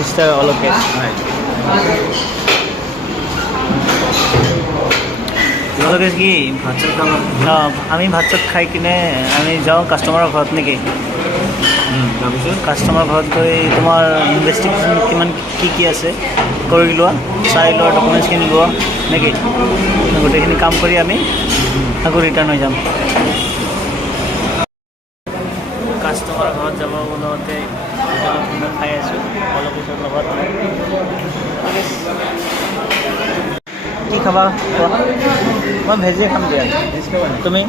Mister Alokesh Alokesh কি ভাত চাত খাওঁ আমি ভাত চাত খাই কিনে আমি যাওঁ কাষ্টমাৰৰ ঘৰত নেকি তাৰপিছত কাষ্টমাৰ ঘৰত গৈ তোমাৰ ইনভেষ্টিগেশ্যন কিমান কি আছে কৰি লোৱা চাই লোৱা ডকুমেণ্টছখিনি লোৱা নেকি গোটেইখিনি কাম কৰি আমি আকৌ ৰিটাৰ্ণ হৈ যাম কাষ্টমাৰ ঘৰত যাব লগতে খাই আছোঁ অলোকেশৰ লগত কি খাবা কোৱা মই ভেজে খাম দিয়া তুমি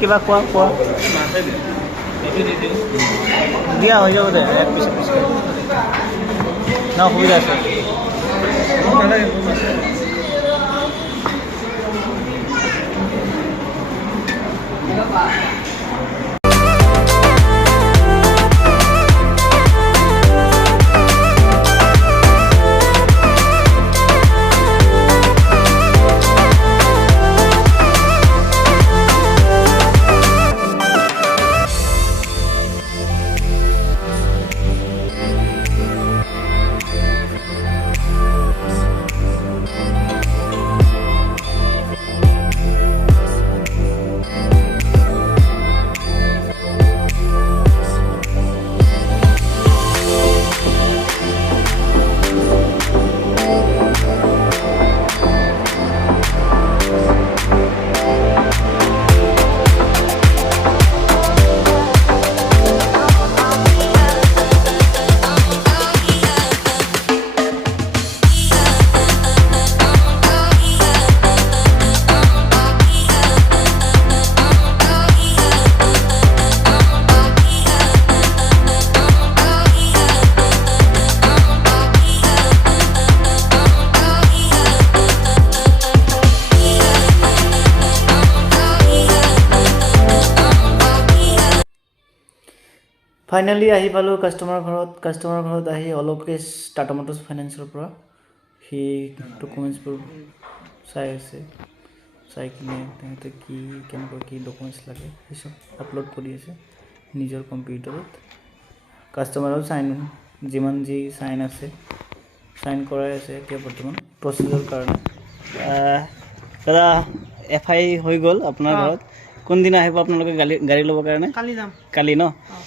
কিবা কোৱা দিয়া হৈ যাব দে এক পিছ না অসুবিধা আছে ফাইনেলি আহি পালোঁ কাষ্টমাৰ ঘৰত আহি অলোকেশ টাটা মটৰ্ছ ফাইনেন্সৰ পৰা সি ডকুমেণ্টছবোৰ চাই আছে চাই কিনে তেহেঁতে কেনেকুৱা কি ডকুমেণ্টছ লাগে সেইচব আপলোড কৰি আছে নিজৰ কম্পিউটাৰত কাষ্টমাৰৰ যিমান যি চাইন আছে চাইন কৰাই আছে এতিয়া বৰ্তমান প্ৰচেছৰ কাৰণে দাদা FI হৈ গ'ল আপোনাৰ ঘৰত কোনদিনা আহিব আপোনালোকে গাড়ী ল'বৰ কাৰণে কালি ন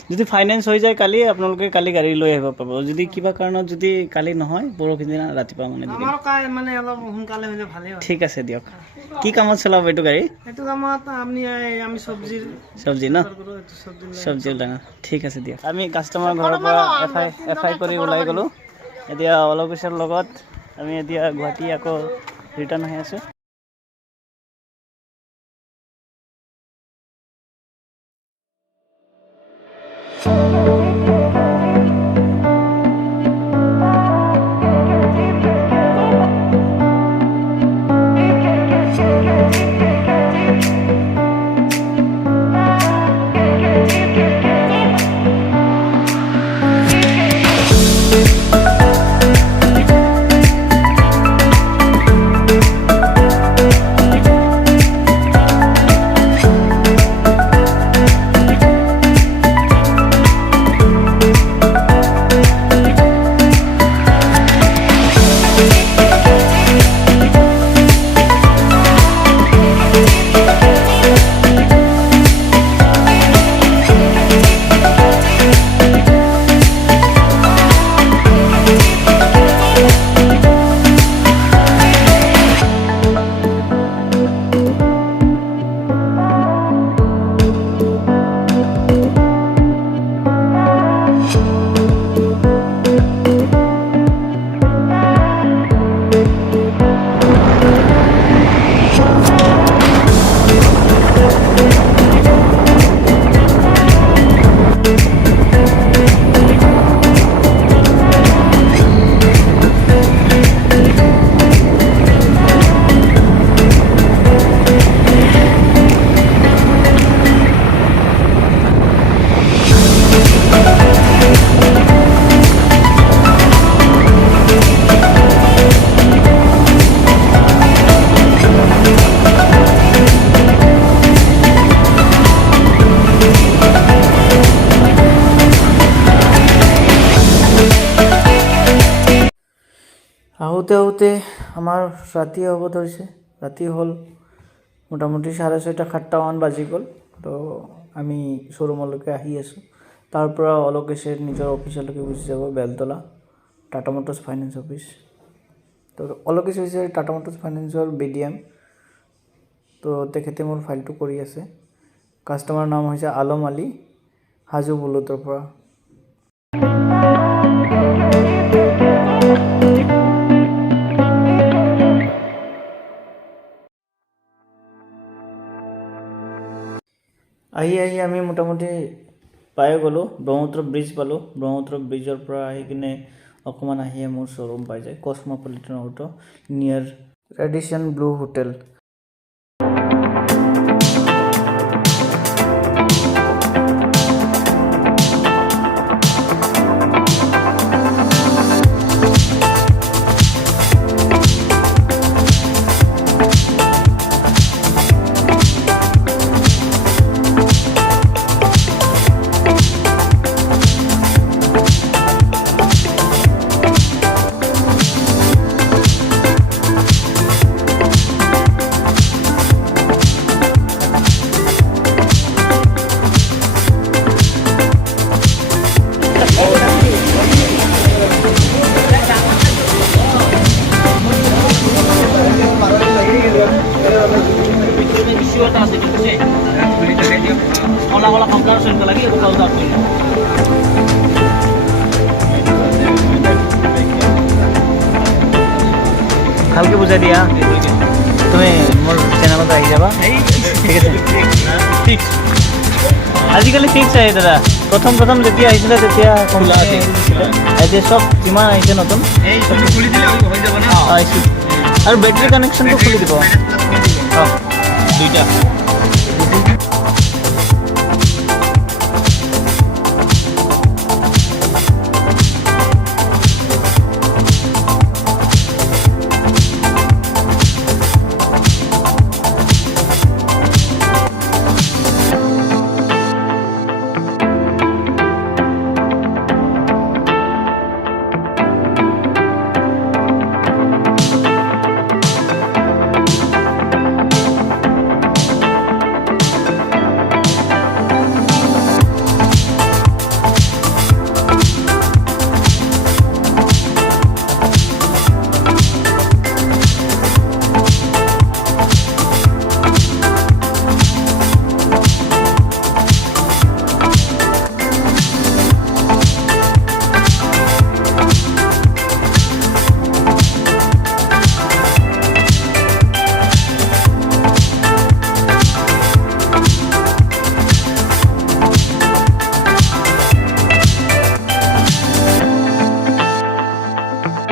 যদি ফাইনেন্স হৈ যায় কালি আপোনালোকে কালি গাড়ী লৈ আহিব পাব যদি কিবা কাৰণত যদি কালি নহয় পৰহি দিনা ৰাতিপুৱা মানে ঠিক আছে দিয়ক কি কামত চলাব এইটো গাড়ী চব্জি ন চব্জি ডাঙৰ ঠিক আছে দিয়ক আমি কাষ্টমাৰ ঘৰৰ পৰা FI কৰি ওলাই গ'লোঁ এতিয়া অলোকেশৰ লগত আমি এতিয়া গুৱাহাটী আকৌ ৰিটাৰ্ণ হৈ আছোঁ আহোঁতে আহোঁতে আমাৰ ৰাতি হ'ব ধৰিছে। ৰাতি হ'ল মোটামুটি 6:30-7টা বাজি গ'ল। তো আমি শ্ব'ৰুমলৈকে আহি আছোঁ। তাৰ পৰা অলোকেশে নিজৰ অফিচলৈকে গুচি যাব, Beltola Tata Motors finance office. তো অলোকেশ হৈছে টাটা মটৰ্ছ ফাইনেন্সৰ BDM। তো তেখেতে মোৰ ফাইলটো কৰি আছে। কাষ্টমাৰ নাম হৈছে আলম আলী, হাজো বুলুতৰ পৰা। আহি আমি মোটামুটি পাই গ'লোঁ, ব্ৰহ্মপুত্ৰ ব্ৰিজ পালোঁ। ব্ৰহ্মপুত্ৰ ব্ৰিজৰ পৰা আহি কিনে অকণমান আহিয়ে মোৰ শ্ব'ৰুম পাই যায়, কসমপলিটন অটো নিয়াৰ ৰেডিচন ব্লু হোটেল। ভালকে বুজাই দিয়া, তুমি মোৰ চেনেলত আহি যাবা, ঠিক আছে? আজিকালি ফিক্স আহে দাদা। প্ৰথম যেতিয়া আহিছিলে তেতিয়া এতিয়া চব যিমান আহিছে নতুন আৰু বেটাৰী কানেকশ্যনটো খুলি দিব। 2টা